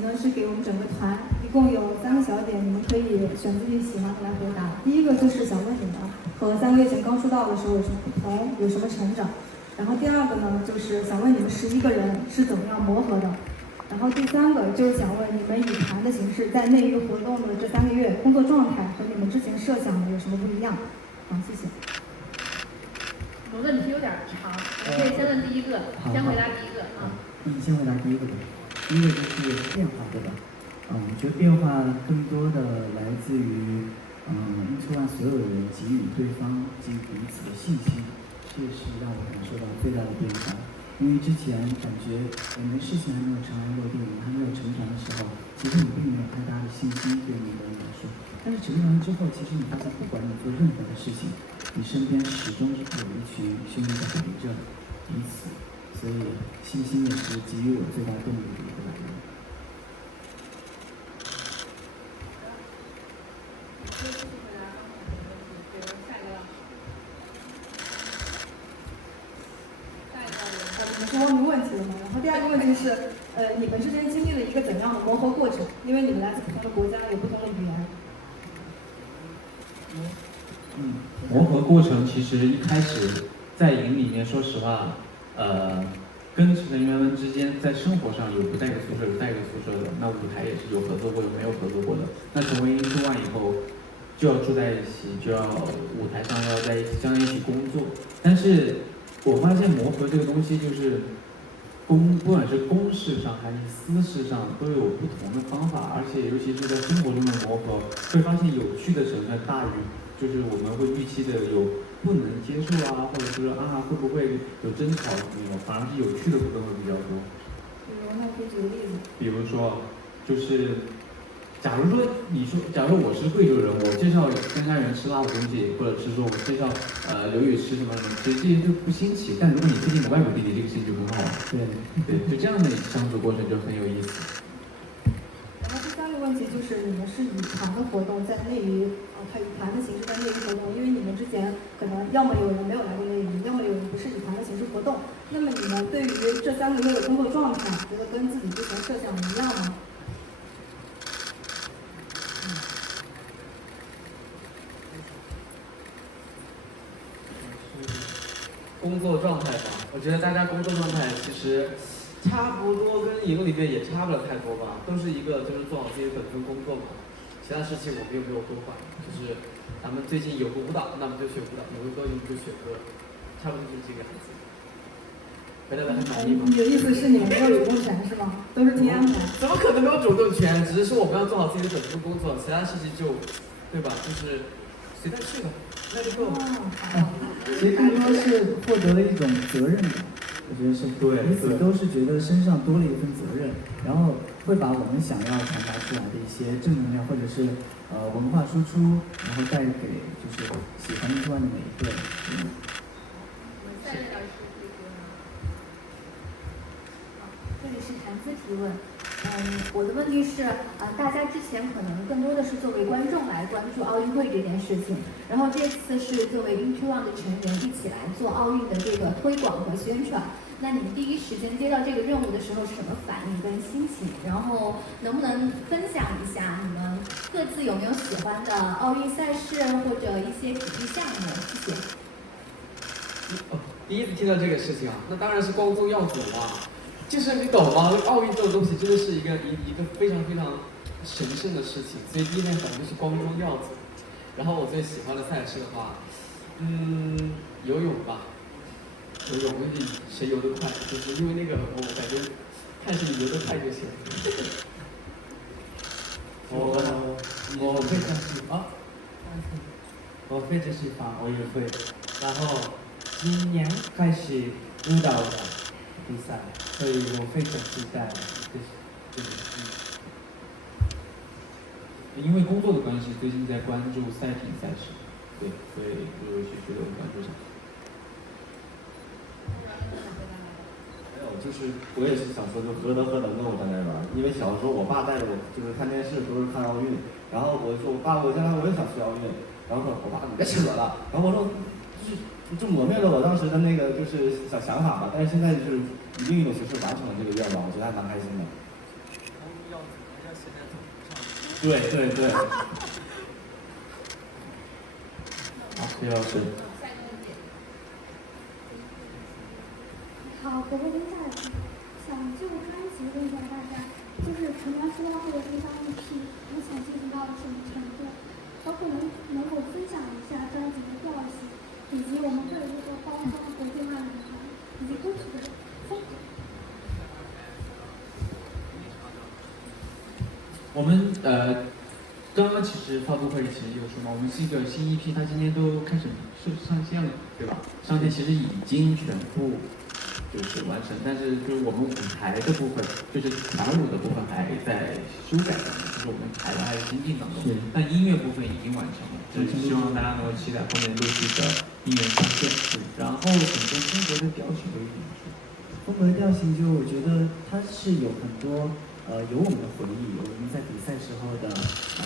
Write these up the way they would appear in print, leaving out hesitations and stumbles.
呢是给我们整个团，一共有3个小点，你们可以选自己喜欢的来回答。第一个就是想问你们和3个月前刚出道的时候有什么不同，有什么成长。然后第二个呢，就是想问你们11个人是怎么样磨合的。然后第3个就是想问你们以团的形式在内娱活动的这3个月，工作状态和你们之前设想的有什么不一样？好，谢谢。我们问题有点长，我们可以先问第一个，先回答第一个啊。先回答第一个吧。第一个就是变化，对吧？我觉得变化更多的来自于，Into One 所有人给予对方、给予彼此的信心，这是让我感受到最大的变化。因为之前感觉我们事情还没有尘埃落定，还没有成团的时候，其实你并没有太大的信心对你的人来说。但是成团之后，其实你发现，不管你做任何的事情，你身边始终是有一群兄弟在陪着彼此，所以信心也是给予我最大动力的一个来源。你是问明问题了吗？然后第二个问题是，你们之间经历了一个怎样的磨合过程？因为你们来自不同的国家，有不同的语言。磨合过程其实一开始在营里面，说实话，跟成员们之间在生活上有不在一个宿舍，有在一个宿舍的，那舞台也是有合作过，有没有合作过的。那成为Into One以后，就要住在一起，就要舞台上要在一起，将一起工作。但是我发现磨合这个东西就是不管是公事上还是私事上都有不同的方法，而且尤其是在生活中的磨合，会发现有趣的成分大于就是我们会预期的有不能接受啊，或者是会不会有争吵那种，反而是有趣的部分会比较多。比如呢，可以举个例子。比如说，就是假如我是贵州人，我介绍跟家人吃辣的东西，或者是说我介绍刘宇吃什么什么，其实这些就不新奇。但如果你推荐给外国弟弟，这个事情就很好玩。对，就这样的相处过程就很有意思。然后第3个问题就是你们是以团的活动在内娱，以团的形式在内娱活动，因为你们之前可能要么有人没有来过内娱，要么有人不是以团的形式活动。那么你们对于这3个月的工作状态，觉得跟自己之前设想的一样吗？工作状态吧，我觉得大家工作状态其实差不多，跟营里面也差不了太多吧，都是一个就是做好自己的本分工作嘛。其他事情我们又没有多管，就是咱们最近有个舞蹈，那我们就学舞蹈；有个歌，我们就学歌，差不多就是这个样子。大家还满意吗？你的意思是你们没有主动权是吗？都是听安排？怎么可能没有主动权？只是说我们要做好自己的本分工作，其他事情就，对吧？就是随便去吧，那就够了。其实更多是获得了一种责任感，我觉得是彼此都是觉得身上多了一份责任，然后会把我们想要传达出来的一些正能量或者是文化输出，然后带给就是喜欢Into One的每一个人。这里是谈资提问。我的问题是，大家之前可能更多的是作为观众来关注奥运会这件事情，然后这次是作为Into One的成员一起来做奥运的这个推广和宣传。那你们第一时间接到这个任务的时候是什么反应跟心情？然后能不能分享一下你们各自有没有喜欢的奥运赛事或者一些体育项目？谢谢。第一次听到这个事情啊，那当然是光宗耀祖啊。就是你懂吗？奥运这种东西真的是一个非常非常神圣的事情，所以第一天反正就是光宗耀祖。然后我最喜欢的赛事的话，游泳吧，游泳比谁游得快，就是因为那个我感觉看谁游得快就行。我非常喜欢，我非常喜欢奥运会，然后今年开始舞蹈的比赛。所以我非常期待这个因为工作的关系，最近在关注赛艇赛事，对，所以陆陆续续的关注上。没有，就是我也是想说，就何德何能的我在那边，因为小时候我爸带着我，就是看电视都是看奥运，然后我说我爸，我将来我也想去奥运，然后说我爸你别扯了，然后我说就磨灭了我当时的那个就是想法吧，但是现在就是以另一种形式完成了这个愿望，我觉得还蛮开心的。对对对。好，李老师。好，国内下来想就专辑问一下大家，就是成员说到这个地方EP，目前进行到了什么程度？包括能否分享一下专辑的调性，以及我们会如何包装国际化女团，以及歌曲的风格。我们刚刚其实发布会其实有说嘛，我们是一个新EP，它今天都开始上线了，对吧？上线其实已经全部就是完成，但是就是我们舞台的部分，就是团舞的部分还在修改当中，就是我们排的还在精进当中。但音乐部分已经完成了，就是希望大家能够期待后面陆续的音源上线。然后整个风格的调性都已经出。风格调性就我觉得它是有很多有我们的回忆，有我们在比赛时候的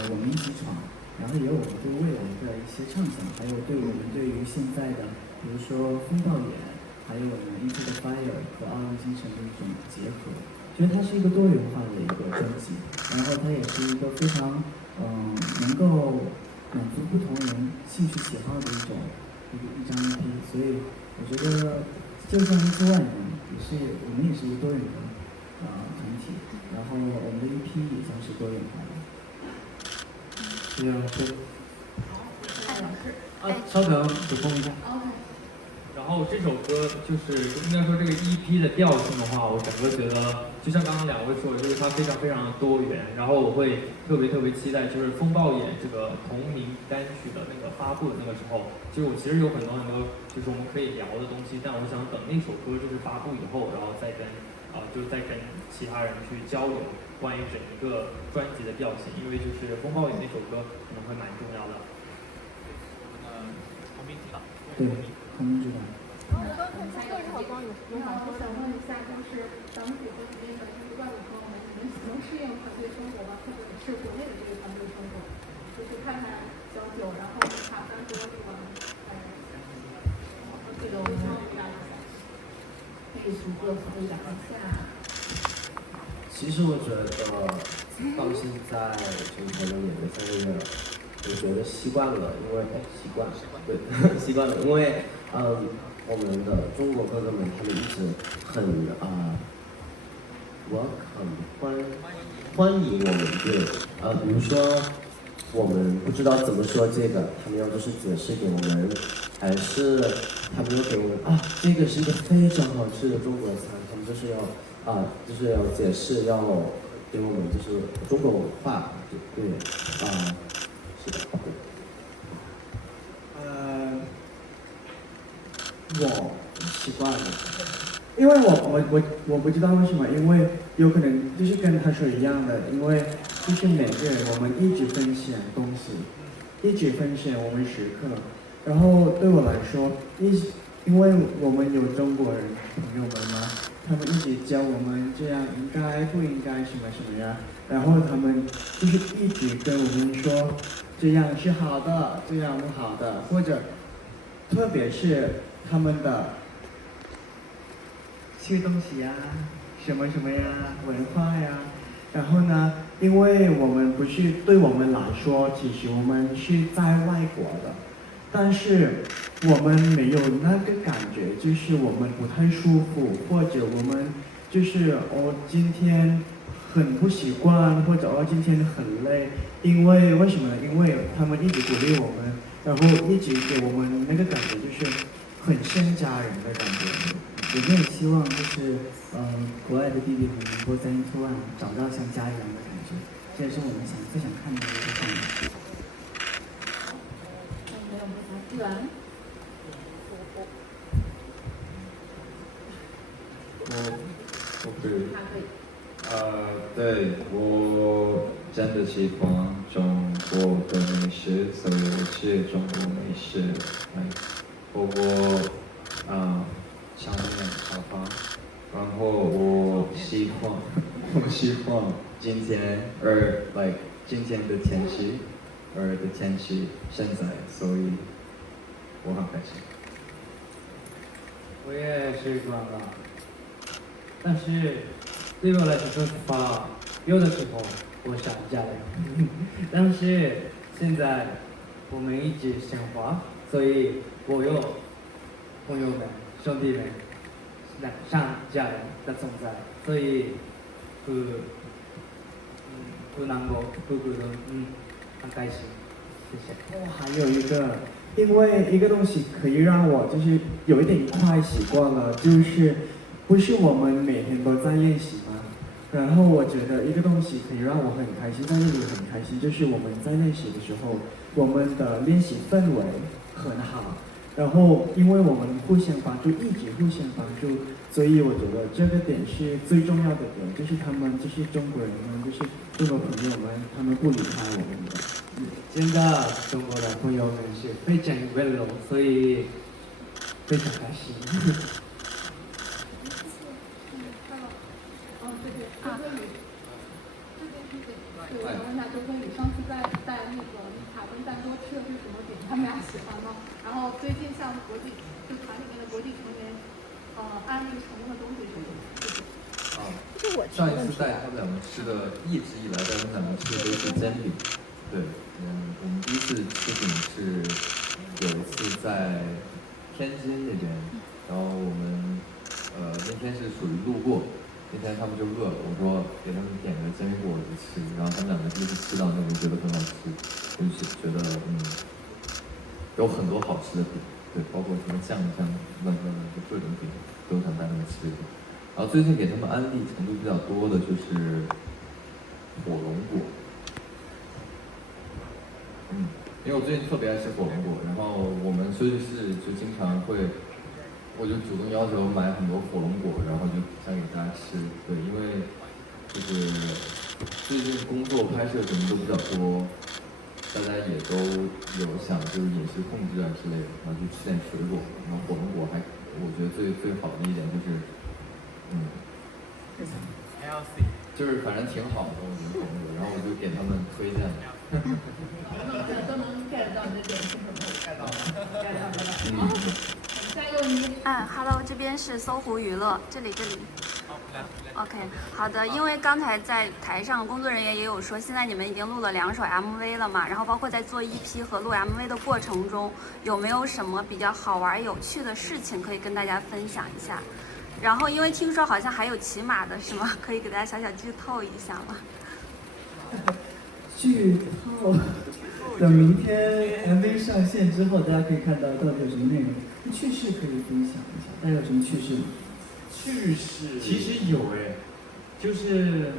我们一起闯，然后也有我们对未来的一些畅想，还有对我们对于现在的，比如说风暴眼，还有我们 Into the Fire 和奥运精神的一种结合，觉得它是一个多元化的一个专辑，然后它也是一个非常能够满足不同人兴趣喜好的一张 EP， 所以我觉得就像Into One也是我们也是一个多元的团体，然后我们的 EP 也将是多元化的。李老师。稍等，补充一下。然后这首歌就是应该说这个 EP 的调性的话，我整个觉得就像刚刚两位说的，就是它非常非常的多元。然后我会特别期待，就是风暴眼这个同名单曲的那个发布的那个时候，就是我其实有很多就是我们可以聊的东西，但我想等那首歌就是发布以后，然后再跟就是再跟其他人去交流关于整一个专辑的调性，因为就是风暴眼那首歌可能会蛮重要的。对，同名知道。那我想问一下，就是咱们组合里面的外国朋友们，你们能适应团队生活吗？或者是国内的这个团队生活？就是看看小九，然后卡三多这个，这个我们可以逐个分享一下。其实我觉得到现在就可能也就3个月了。我觉得习惯了，因为习惯，对，习惯了，因为我们的中国哥哥们他们一直很欢迎我们对比如说我们不知道怎么说这个，他们要就是解释给我们，还是他们要给我们这个是一个非常好吃的中国餐，他们就是要解释，要给我们就是中国文化，对是的，我习惯了，因为我不知道为什么，因为有可能就是跟他说一样的，因为就是每个人我们一直分享东西，一直分享我们时刻，然后对我来说，因为我们有中国人朋友们嘛，他们一直教我们这样应该不应该什么什么呀，然后他们就是一直跟我们说这样是好的，这样不好的，或者特别是他们的吃东西呀，什么什么呀，文化呀，然后呢，因为我们不是对我们来说，其实我们是在外国的，但是我们没有那个感觉，就是我们不太舒服，或者我们就是今天很不习惯，或者今天很累，因为为什么呢？因为他们一直鼓励我们，然后一直给我们那个感觉就是很像家人的感觉。我们也希望就是国外的弟弟们能够在Into One找到像家一样的感觉，这也是我们最想看到的一个状态。我可以。对，我真的喜欢中国的美食，所以我吃中国美食，火锅，上面炒饭，然后我喜欢今天的天气现在，所以我很开心。我也习惯了，但是对我来说的话，有的时候我想家人。但是现在我们一直生活，所以我有朋友们、兄弟们、像家人的存在，所以不难过，不孤独，很开心，谢谢。还有一个，因为一个东西可以让我就是有一点快习惯了，就是不是我们每天都在练习吗？然后我觉得一个东西可以让我很开心，在这里很开心，就是我们在练习的时候，我们的练习氛围很好，然后因为我们互相帮助，一直互相帮助，所以我觉得这个点是最重要的点，就是他们就是中国人们，就是中国朋友们，他们不离开我们的。真的，中国的朋友们是非常温柔，所以非常开心。周科宇，这边是对，我想问一下周科宇，上次在那个卡跟蛋多吃的是什么饼？他们俩喜欢吗？然后最近像国际就团里面的国际成员，安利成功的东西是什么？上一次带他们两个吃的，一直以来带他们两个吃的都是煎饼。对，我们第一次吃饼是有一次在天津那边，然后我们那天是属于路过，那天他们就饿了，我说给他们点个煎饼果子吃，然后他们两个第一次吃到那个觉得很好吃，就是觉得有很多好吃的饼，对，包括什么酱乱就各种饼都想带他们吃的。然后最近给他们安利程度比较多的就是火龙果。因为我最近特别爱吃火龙果，然后我们休息室就经常会，我就主动要求买很多火龙果，然后就想给大家吃。对，因为就是最近工作拍摄什么都比较多，大家也都有想就是饮食控制啊之类的，然后就吃点水果，然后火龙果我觉得最好的一点就是，就是反正挺好的，我觉得火龙果，然后我就给他们推荐了。都能 get 到你的点是什么 ？get 到了。下一个问题。Hello， 这边是搜狐娱乐，这里。OK， 好的，因为刚才在台上工作人员也有说，现在你们已经录了2首 MV 了嘛，然后包括在做EP和录 MV 的过程中，有没有什么比较好玩有趣的事情可以跟大家分享一下？然后因为听说好像还有骑马的是吗？可以给大家小剧透一下吗？剧透，等明天 MV 上线之后，大家可以看到到底有什么内容。趣事可以分享一下，大家有什么趣事吗？趣事其实有就是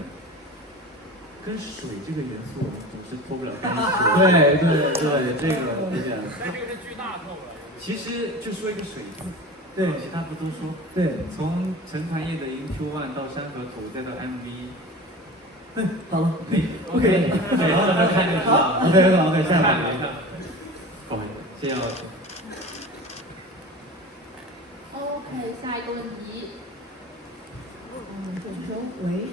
跟水这个元素总是脱不了干系。对，这个有点。那这个是巨大透了。其实就说一个水字，对，其他不多说。对，从陈团业的 Into One 到山河图，再到 MV。好了，不可以，对，然后大家看就知道。OK， 下来。好，谢谢老师。OK， 下一个问题。就是说，喂，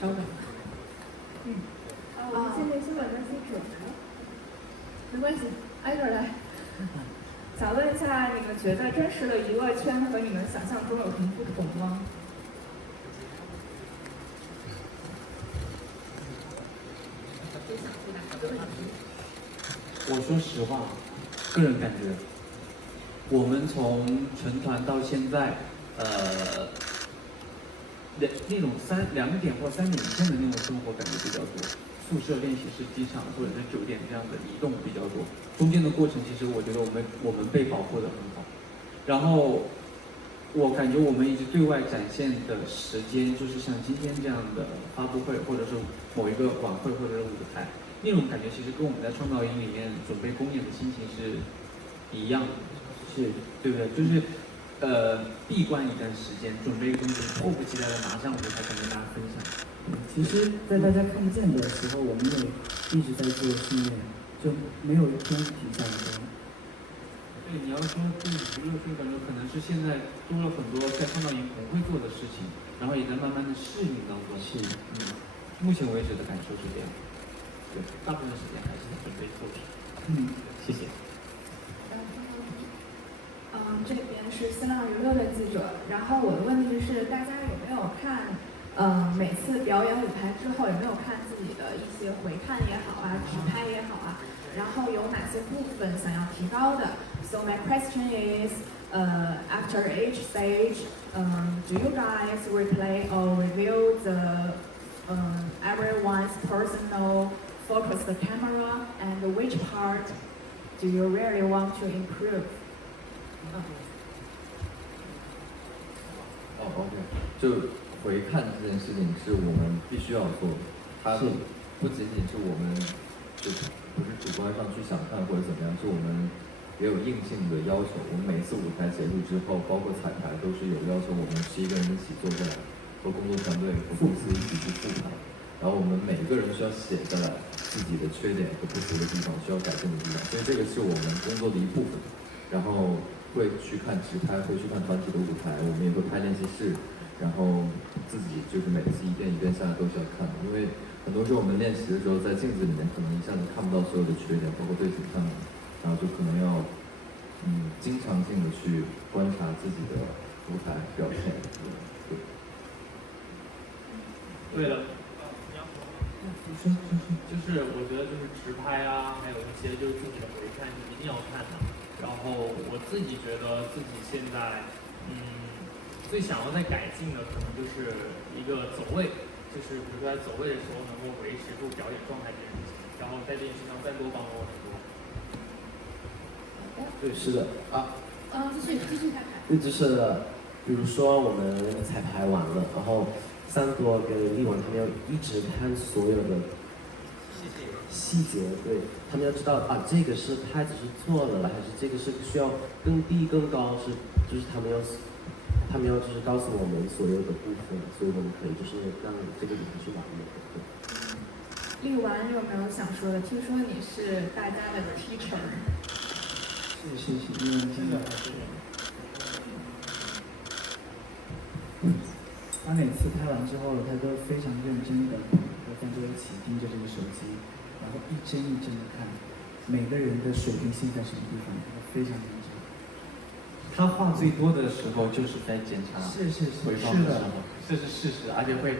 稍等。我们现在新闻的记者。没关系，挨着来。想问一下，你们觉得真实的娱乐圈和你们想象中有什么不同吗？我说实话，个人感觉，我们从成团到现在，那种2点或3点一线的那种生活感觉比较多，宿舍、练习室、机场或者是酒店这样的移动比较多。中间的过程，其实我觉得我们被保护得很好。然后我感觉我们一直对外展现的时间，就是像今天这样的发布会，或者是某一个晚会或者是舞台。那种感觉其实跟我们在创造营里面准备公演的心情是一样的，是对不对？就是闭关一段时间，准备一个东西，迫不及待的拿上舞台想跟大家分享。其实，在大家看不见的时候，我们也一直在做训练，就没有一天停下来过。对，你要说对娱乐圈，感觉可能是现在多了很多在创造营不会做的事情，然后也在慢慢的适应当中。是，目前为止的感受是这样。对，大部分时间还是在准备作品。谢谢。这边是新浪娱乐的记者，然后我的问题是，大家有没有看每次表演舞台之后有没有看自己的一些回看也好啊，直拍也好啊，然后有哪些部分想要提高的 ？So my question is, after each stage, do you guys replay or review the everyone's personal focus the camera and which part do you really want to improve? OK， 就回看这件事情是我们必须要做的，它不仅仅是我们就不是主观上去想看或者怎么样，是我们也有硬性的要求。我们每次舞台结束之后，包括彩排都是有要求，我们11个人一起坐下来，和工作团队和公司一起去复盘，然后我们每个人需要写下来自己的缺点和不足的地方，需要改进的地方，所以这个是我们工作的一部分。然后会去看直拍，会去看团体的舞台，我们也会拍练习室，然后自己就是每次一遍一遍下来都是要看的，因为很多时候我们练习的时候在镜子里面可能一下子看不到所有的缺点，包括对手看的，然后就可能要经常性的去观察自己的舞台表现。对了，就是我觉得就是直拍啊，还有一些就是自己的回看是一定要看的。然后我自己觉得自己现在，最想要再改进的可能就是一个走位，就是比如说在走位的时候能够维持住表演状态这件事情，然后在这件事上再多帮我很多。对，是的啊。继续看看。就是比如说我们彩排完了，然后3多跟丽文他们要一直看所有的细节，对，他们要知道啊，这个是拍子是错了，还是这个是需要更低更高，就是他们要就是告诉我们所有的部分，所以我们可以就是让这个舞台是完美的。对。丽完有没有想说的？听说你是大家的 teacher。谢谢，因为真的他每次拍完之后，他都非常认真的和观众一起盯着这个手机，然后一帧一帧的看每个人的水平线在什么地方，他非常认真。他话最多的时候就是在检查回放的时候，这是事实，而且会，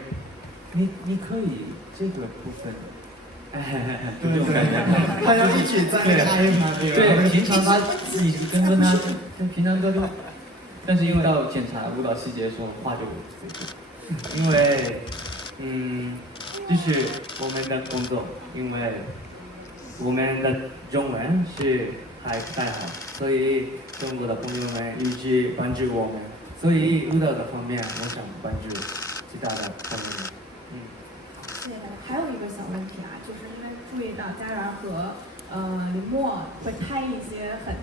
你可以这个部分，对对对，他要一起在拍嘛，对，平常他自己跟他平常都，但是一到检查舞蹈细节的时候，话就因为这是我们的工作，因为我们的中文是还不太好，所以中国的朋友们一直帮助我们，所以舞蹈的方面，我想关注其他的方面。还有一个小问题啊，就是因为注意到佳然和林默会拍一些很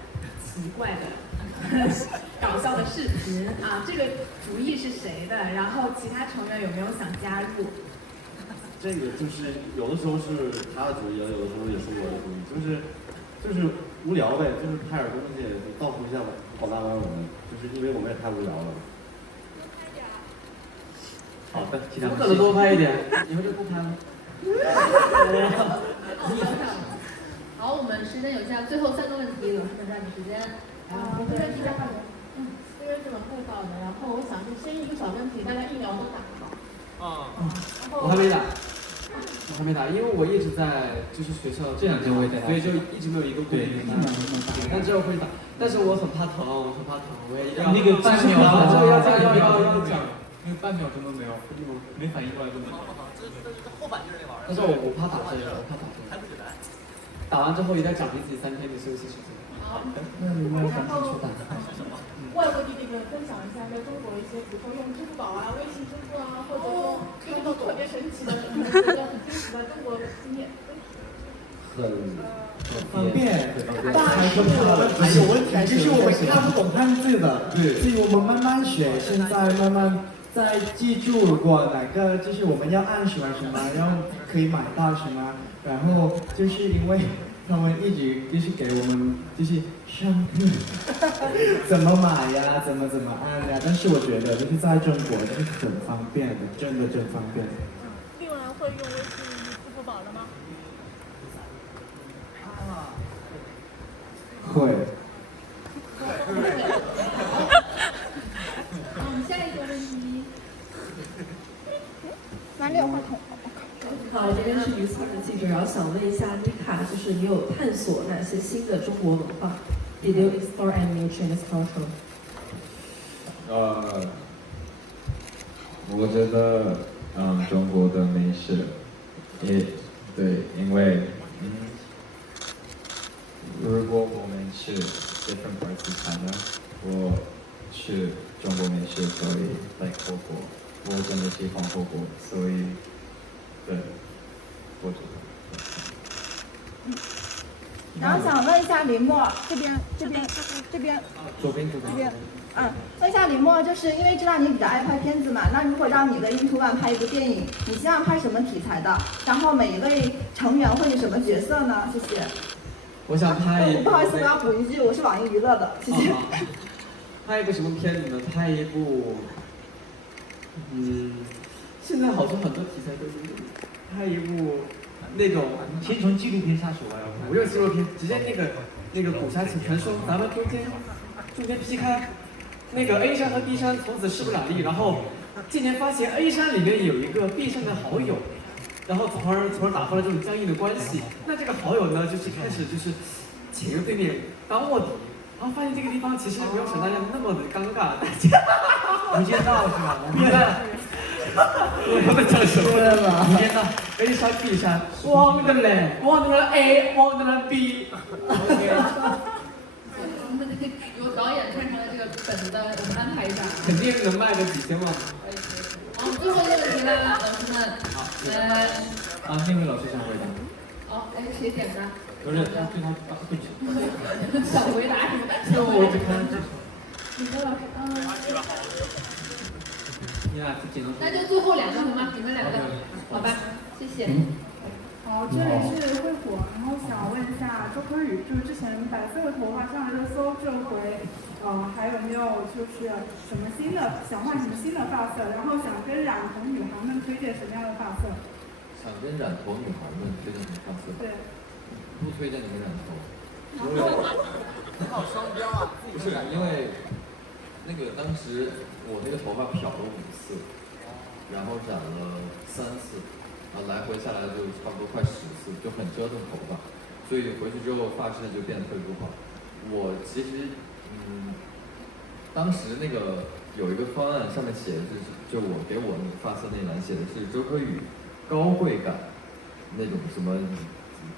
奇怪的搞笑的视频啊，这个主意是谁的？然后其他成员有没有想加入？这个就是有的时候是他的主意，有的时候也是我的主意，就是无聊呗，就是拍点东西，造福一下好大玩我们，就是因为我们也太无聊了。好的，其他不可能多拍一点，以后就不拍了。好，我们时间有限，最后3个问题，有什么抓紧时间？这个题因为是文汇报的，然后我想就先一个小问题，大家1秒都打好。我还没打，因为我一直在就是学校这2天我也在打，所以就一直没有一个固定的打。但之后会打，但是我很怕疼，我也要那个半秒打之后要讲。那个半秒钟都没有，没反应过来都没有。但是我怕打这个，我怕打这个。打完之后一定要奖励自己3天的休息时间。好，那你们要赶紧去打。外国弟弟们分享一下在中国一些，比如说用支付宝啊、微信支付啊，或者说用到特别神奇的、你们觉得很惊喜的中国经验。很方便，但是有问题，就是我们看不懂汉字的，所以我们慢慢学，现在慢慢再记住过哪个，就是我们要按什么，然后可以买到什么，然后就是因为他们一直就是给我们就是上课，怎么买呀，怎么按呀，但是我觉得就是在中国是很方便的，真的真方便。另外会用微信、支付宝的吗？会。下一个问题。好，这边是鱼刺的记者，然后想问一下妮卡，就是你有探索哪些新的中国文化 ？Did you explore any new Chinese culture？ 我觉得中国的美食也对，因为如果我们去 different parts of China， 我去中国美食，所以 like 火锅，我真的喜欢火锅，所以对，我觉得。然后想问一下林默，这边，左边。问一下林默，就是因为知道你比较爱拍片子嘛，那如果让你跟Into One拍一部电影，你希望拍什么题材的？然后每一位成员会是什么角色呢？谢谢。我想拍一部。不好意思，我要补一句，我是网易娱乐的，谢谢。拍一部什么片子呢？拍一部，现在好像很多题材都是拍一部那种，先从纪录片下手吧，不用纪录片，直接那个古侠请传说，咱们中间劈开，那个 A 山和 B 山从此势不两立，然后渐渐发现 A 山里面有一个 B 山的好友，然后从而打破了这种僵硬的关系。那这个好友呢，就是开始就是请个对面当卧底。然后发现这个地方其实没有想大家那么的尴尬，无间道是吧？我明白了。我在讲什么了？无间道 A 山 B 山，Wonderland A Wonderland B。由导演看成了这个本子的，我们安排一下。肯定能卖个几千万。好，最后一个问题了，老师们。好，来。那位老师想回答。好，谁点的？不是，他对他对不起。想回答什么？因为我一直看这。你的老师，你俩紧张。那就最后两个好吗？你们两个，好吧，谢谢。好，这里是会火，然后想问一下周柯宇，就是之前白色的头发上了热搜，这回还有没有就是什么新的想换什么新的发色？然后想跟染头女孩们推荐什么样的发色？想跟染头女孩们推荐什么发色？对。不推荐你们染头，因为很好双标啊！不是，因为那个当时我那个头发漂了5次，然后染了3次，然后来回下来就差不多快10次，就很折腾头发，所以回去之后发质就变得特别不好。我其实当时那个有一个方案，上面写的是，就我给我那个发色那栏写的是周柯宇高贵感那种什么。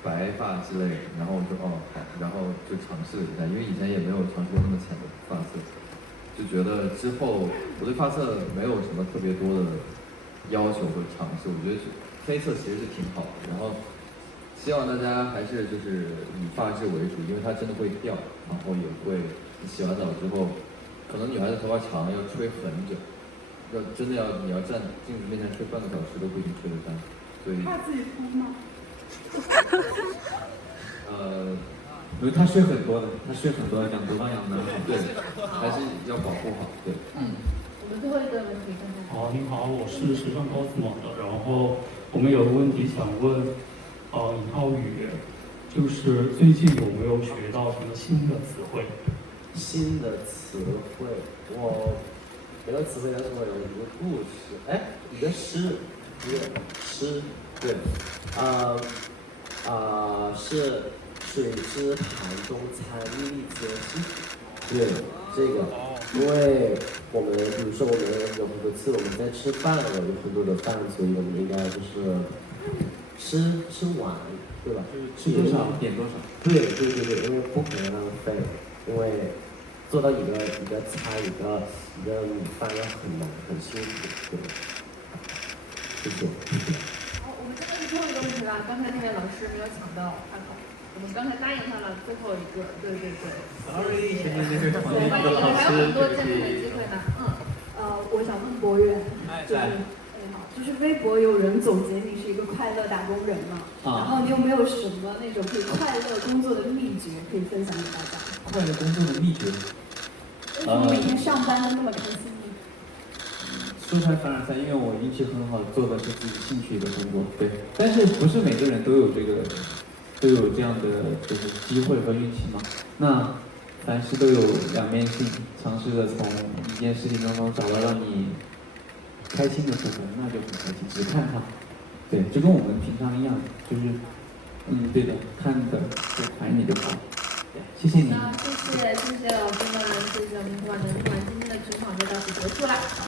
白发之类的，然后我说好，然后就尝试了一下，因为以前也没有尝试过那么浅的发色，就觉得之后我对发色没有什么特别多的要求和尝试，我觉得黑色其实是挺好的，然后希望大家还是就是以发质为主，因为它真的会掉，然后也会你洗完澡之后，可能女孩子头发长要吹很久，你要站镜子面前吹半个小时都不一定吹得干，所以怕自己秃吗？因为他睡很多的，养头发养的好，对，还是要保护好，对。我们最后一个问题，好，您好，我是时尚高子网的，然后我们有个问题想问，尹浩宇，就是最近有没有学到什么新的词汇？新的词汇，我没有词汇，但是我有一个故事，一个诗，对，是水之盘中餐，粒粒皆辛。对，这个，因为我们比如说我们有很多次我们在吃饭，有很多的饭，所以我们应该就是吃完，对吧？吃多少点多少。对，因为不可能浪费，因为做到一个菜一个米饭要很难很辛苦，对，谢谢。我们最后一个问题了，刚才那位老师没有抢到开口，我们刚才答应他了最后一个，对。Sorry， 前面那位我们还有很多见面的机会呢。我想问博远，就是微博有人总结你是一个快乐打工人嘛，然后你有没有什么那种可以快乐工作的秘诀可以分享给大家？快乐工作的秘诀？为什么每天上班都那么开心呢？说出来凡尔赛，因为我运气很好，做的是自己兴趣的工作，对。但是不是每个人都有这样的就是机会和运气嘛？那凡事都有两面性，尝试着从一件事情当中找到让你开心的部分，那就很开心。只看它，对，就跟我们平常一样，就是对的，看的就反映你就好。对，谢谢你。好，谢谢老师们，谢谢我们主管的主管，今天的群访就到此结束了。